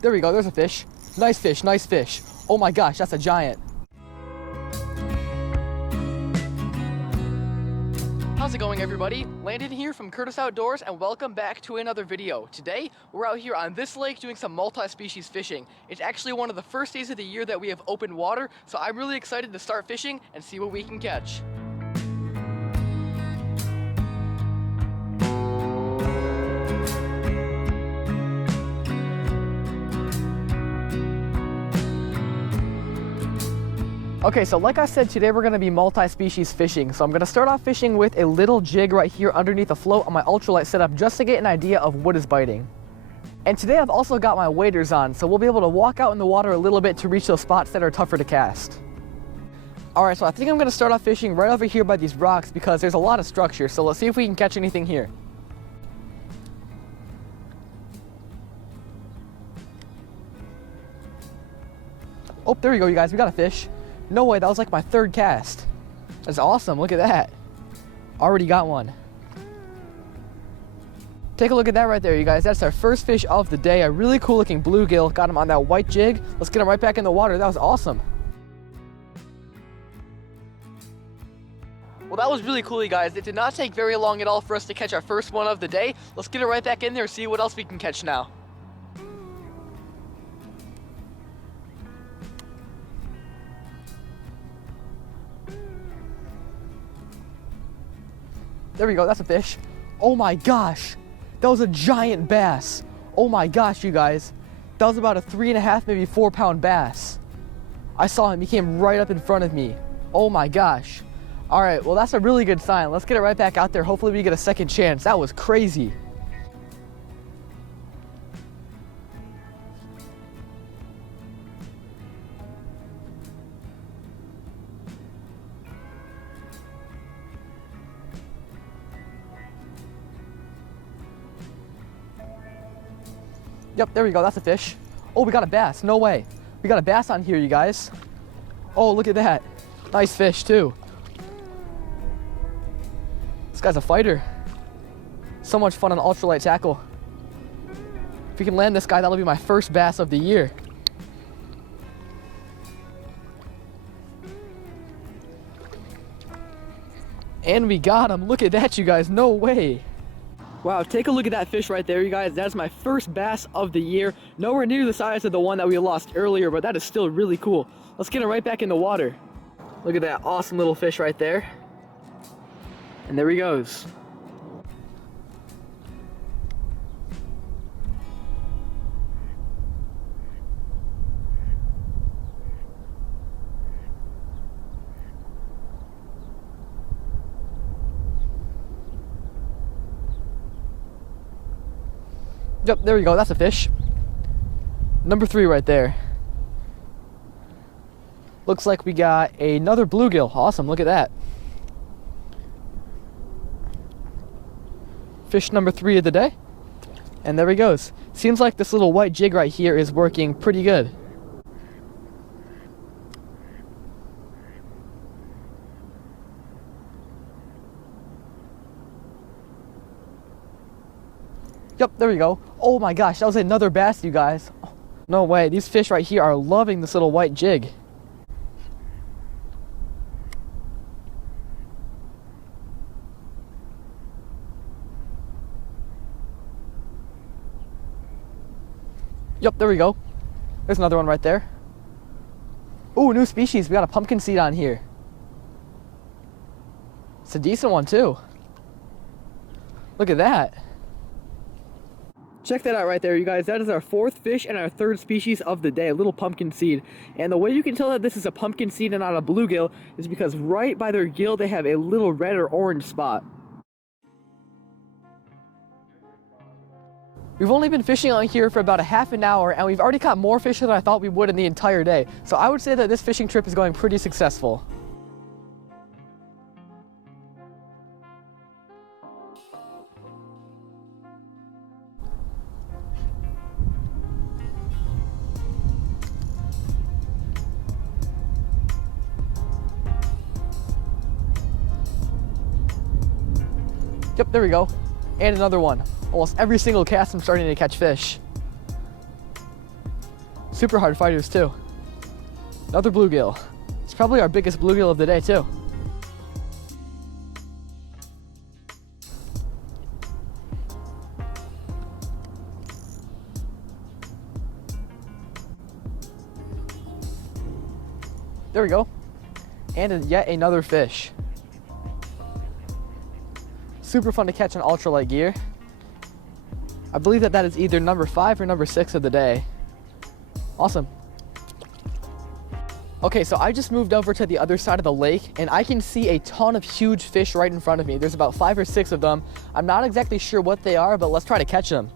there we go, there's a fish. Nice fish, nice fish. Oh my gosh, that's a giant. How's it going, everybody? Landon here from Curtis Outdoors, and welcome back to another video. Today, we're out here on this lake doing some multi-species fishing. It's actually one of the first days of the year that we have open water, so I'm really excited to start fishing and see what we can catch. Okay, so like I said, today we're gonna be multi-species fishing. So I'm gonna start off fishing with a little jig right here underneath a float on my ultralight setup just to get an idea of what is biting. And today I've also got my waders on, so we'll be able to walk out in the water a little bit to reach those spots that are tougher to cast. All right, so I think I'm gonna start off fishing right over here by these rocks because there's a lot of structure, so let's see if we can catch anything here. Oh, there we go, you guys, we got a fish. No way, that was like my third cast. That's awesome, look at that. Already got one. Take a look at that right there, you guys. That's our first fish of the day. A really cool looking bluegill. Got him on that white jig. Let's get him right back in the water. That was awesome. Well, that was really cool, you guys. It did not take very long at all for us to catch our first one of the day. Let's get it right back in there and see what else we can catch now. There we go, that's a fish. Oh my gosh, that was a giant bass. Oh my gosh, you guys. That was about a 3.5, maybe 4-pound bass. I saw him, he came right up in front of me. Oh my gosh. All right, well that's a really good sign. Let's get it right back out there. Hopefully we get a second chance. That was crazy. Yep, there we go, that's a fish. Oh, we got a bass, no way. We got a bass on here, you guys. Oh, look at that. Nice fish, too. This guy's a fighter. So much fun on ultralight tackle. If we can land this guy, that'll be my first bass of the year. And we got him, look at that, you guys, no way. Wow, take a look at that fish right there, you guys. That is my first bass of the year. Nowhere near the size of the one that we lost earlier, but that is still really cool. Let's get him right back in the water. Look at that awesome little fish right there. And there he goes. Yep, there we go, that's a fish. Number 3 right there. Looks like we got another bluegill. Awesome, look at that. Fish number 3 of the day. And there he goes. Seems like this little white jig right here is working pretty good. Yep, there we go. Oh my gosh, that was another bass, you guys. No way, these fish right here are loving this little white jig. Yep, there we go. There's another one right there. Ooh, new species. We got a pumpkin seed on here. It's a decent one too. Look at that. Check that out right there, you guys. That is our 4th fish and our 3rd species of the day, a little pumpkin seed. And the way you can tell that this is a pumpkin seed and not a bluegill is because right by their gill they have a little red or orange spot. We've only been fishing on here for about a half an hour, and we've already caught more fish than I thought we would in the entire day. So I would say that this fishing trip is going pretty successful. Yep, there we go. And another one. Almost every single cast I'm starting to catch fish. Super hard fighters too. Another bluegill. It's probably our biggest bluegill of the day too. There we go. And yet another fish. Super fun to catch in ultralight gear. I believe that is either number 5 or number 6 of the day. Awesome. Okay, so I just moved over to the other side of the lake and I can see a ton of huge fish right in front of me. There's about 5 or 6 of them. I'm not exactly sure what they are, but let's try to catch them.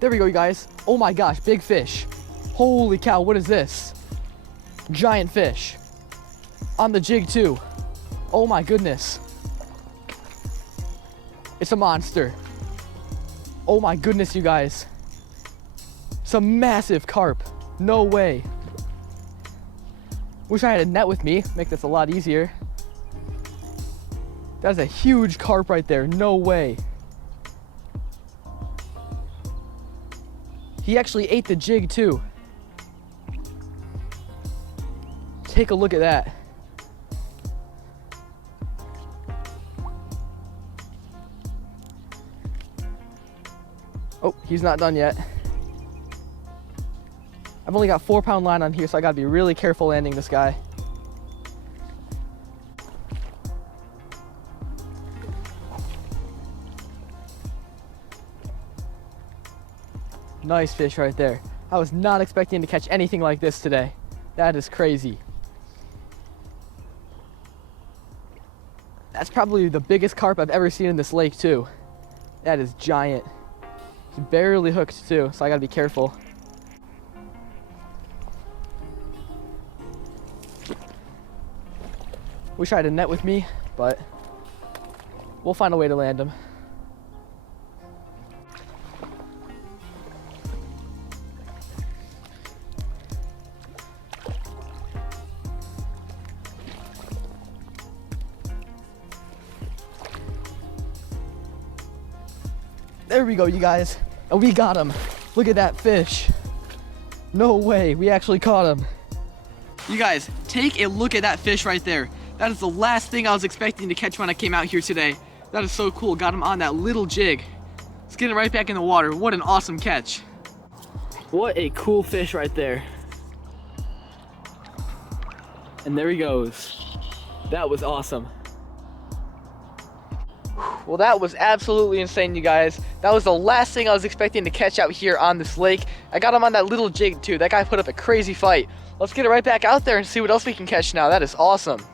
There we go, you guys. Oh my gosh, big fish. Holy cow, what is this? Giant fish. On the jig too. Oh my goodness. It's a monster. Oh my goodness, you guys. Some massive carp. No way. Wish I had a net with me. Make this a lot easier. That's a huge carp right there. No way. He actually ate the jig too. Take a look at that. Oh, he's not done yet. I've only got 4-pound line on here, so I gotta be really careful landing this guy. Nice fish right there. I was not expecting to catch anything like this today. That is crazy. That's probably the biggest carp I've ever seen in this lake too. That is giant. It's barely hooked too, so I gotta be careful. Wish I had a net with me, but we'll find a way to land him. There we go, you guys. And we got him. Look at that fish. No way, we actually caught him. You guys, take a look at that fish right there. That is the last thing I was expecting to catch when I came out here today. That is so cool. Got him on that little jig. Let's get him right back in the water. What an awesome catch. What a cool fish right there. And there he goes. That was awesome. Well, that was absolutely insane, you guys. That was the last thing I was expecting to catch out here on this lake. I got him on that little jig too. That guy put up a crazy fight. Let's get it right back out there and see what else we can catch now. That is awesome.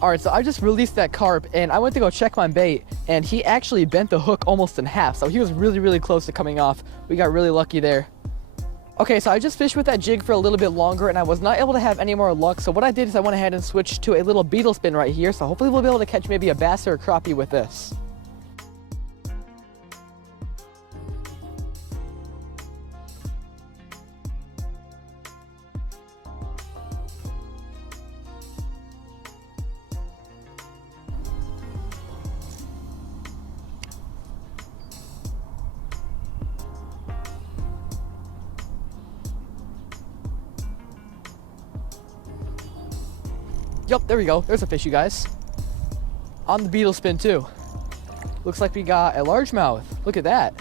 All right, so I just released that carp and I went to go check my bait and he actually bent the hook almost in half. So he was really, really close to coming off. We got really lucky there. Okay, so I just fished with that jig for a little bit longer and I was not able to have any more luck. So what I did is I went ahead and switched to a little beetle spin right here. So hopefully we'll be able to catch maybe a bass or a crappie with this. Yup, there we go. There's a fish, you guys. On the beetle spin too. Looks like we got a largemouth. Look at that.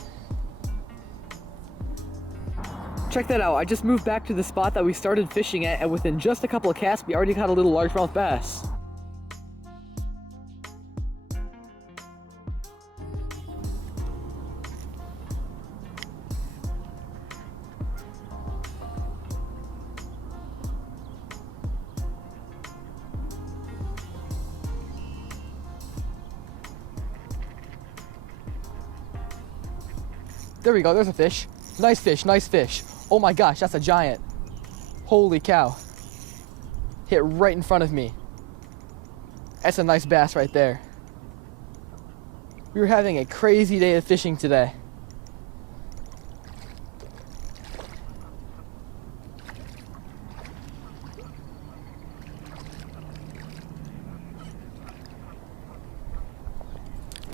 Check that out. I just moved back to the spot that we started fishing at, and within just a couple of casts, we already caught a little largemouth bass. There we go, there's a fish. Nice fish, nice fish. Oh my gosh, that's a giant. Holy cow. Hit right in front of me. That's a nice bass right there. We were having a crazy day of fishing today.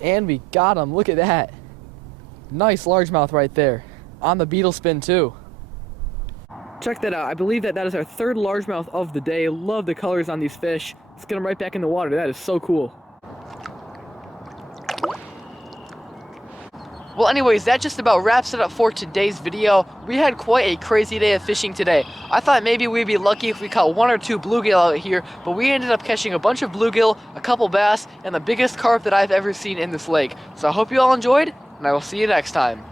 And we got him. Look at that. Nice largemouth right there. On the beetle spin too. Check that out. I believe that is our third largemouth of the day. Love the colors on these fish. Let's get them right back in the water. That is so cool. Well, anyways, that just about wraps it up for today's video. We had quite a crazy day of fishing today. I thought maybe we'd be lucky if we caught 1 or 2 bluegill out here, but we ended up catching a bunch of bluegill, a couple bass, and the biggest carp that I've ever seen in this lake. So I hope you all enjoyed, and I will see you next time.